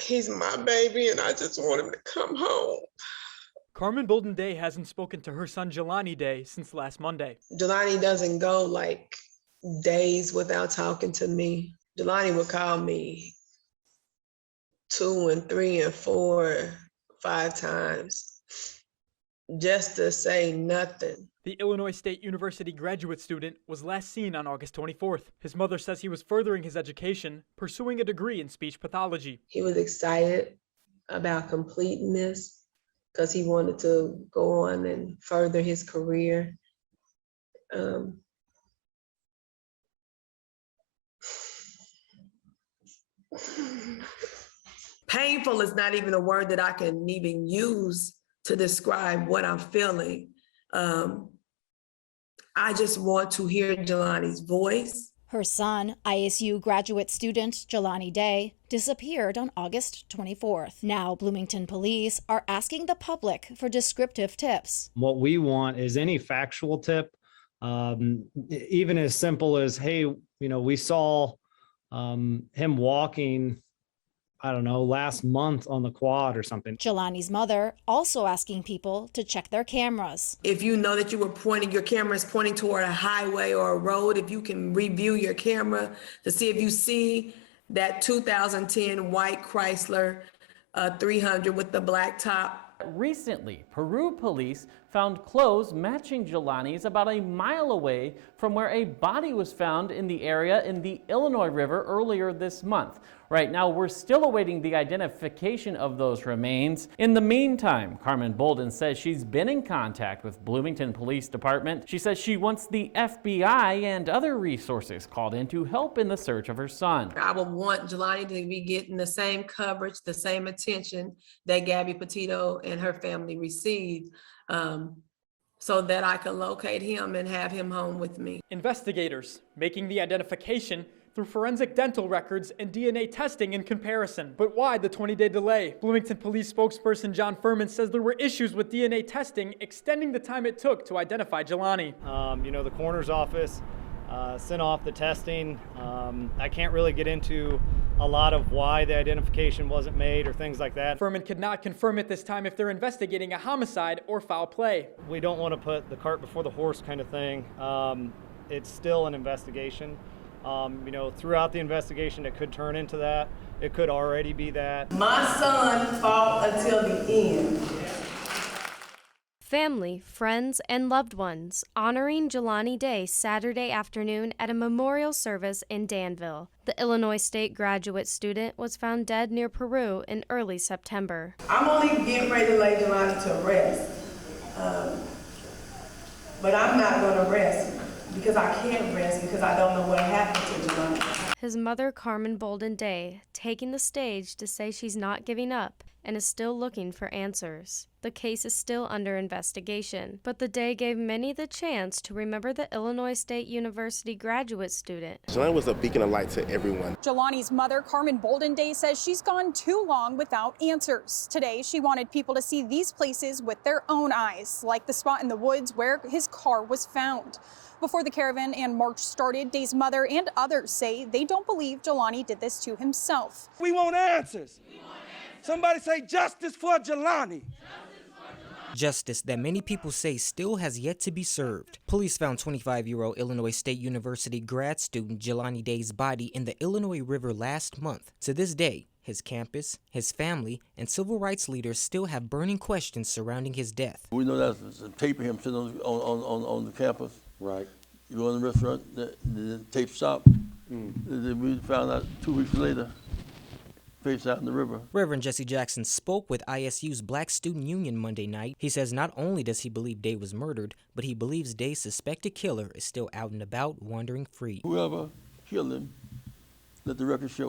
He's my baby, and I just want him to come home. Carmen Bolden Day hasn't spoken to her son Jelani Day since last Monday. Jelani doesn't go like days without talking to me. Jelani would call me 2 and 3 and 4, 5 times just to say nothing. The Illinois State University graduate student was last seen on August 24th. His mother says he was furthering his education, pursuing a degree in speech pathology. He was excited about completing this because he wanted to go on and further his career. Painful is not even a word that I can even use to describe what I'm feeling. I just want to hear Jelani's voice. Her son, ISU graduate student Jelani Day, disappeared on August 24th. Now, Bloomington police are asking the public for descriptive tips. What we want is any factual tip, even as simple as, hey, we saw him walking, I don't know, last month on the quad or something. Jelani's mother also asking people to check their cameras. If you know that you were pointing, your camera is pointing toward a highway or a road, if you can review your camera to see if you see that 2010 white Chrysler 300 with the black top. Recently, Peru police found clothes matching Jelani's about a mile away from where a body was found in the area in the Illinois River earlier this month. Right now, we're still awaiting the identification of those remains. In the meantime, Carmen Bolden says she's been in contact with Bloomington Police Department. She says she wants the FBI and other resources called in to help in the search of her son. I would want Jelani to be getting the same coverage, the same attention that Gabby Petito and her family received, so that I can locate him and have him home with me. Investigators making the identification through forensic dental records and DNA testing in comparison. But why the 20-day delay? Bloomington Police spokesperson John Furman says there were issues with DNA testing extending the time it took to identify Jelani. The coroner's office sent off the testing. I can't really get into a lot of why the identification wasn't made or things like that. Furman could not confirm at this time if they're investigating a homicide or foul play. We don't want to put the cart before the horse kind of thing. It's still an investigation. Throughout the investigation, it could turn into that. It could already be that. My son fought until the end. Family, friends, and loved ones honoring Jelani Day Saturday afternoon at a memorial service in Danville. The Illinois State graduate student was found dead near Peru in early September. I'm only getting ready to lay Jelani to rest, but I'm not going to rest because I can't rest because I don't know what happened to Jelani. His mother, Carmen Bolden Day, taking the stage to say she's not giving up and is still looking for answers. The case is still under investigation, but the day gave many the chance to remember the Illinois State University graduate student. Jelani was a beacon of light to everyone. Jelani's mother, Carmen Bolden Day, says she's gone too long without answers. Today, she wanted people to see these places with their own eyes, like the spot in the woods where his car was found. Before the caravan and march started, Day's mother and others say they don't believe Jelani did this to himself. We want answers. Somebody say justice for Jelani. Justice that many people say still has yet to be served. Police found 25-year-old Illinois State University grad student Jelani Day's body in the Illinois River last month. To this day, his campus, his family, and civil rights leaders still have burning questions surrounding his death. We know that's a tape of him sitting on the campus. Right. You go in the restaurant, the tape shop. We found out 2 weeks later, face out in the river. Reverend Jesse Jackson spoke with ISU's Black Student Union Monday night. He says not only does he believe Day was murdered, but he believes Day's suspected killer is still out and about, wandering free. Whoever killed him, let the record show it.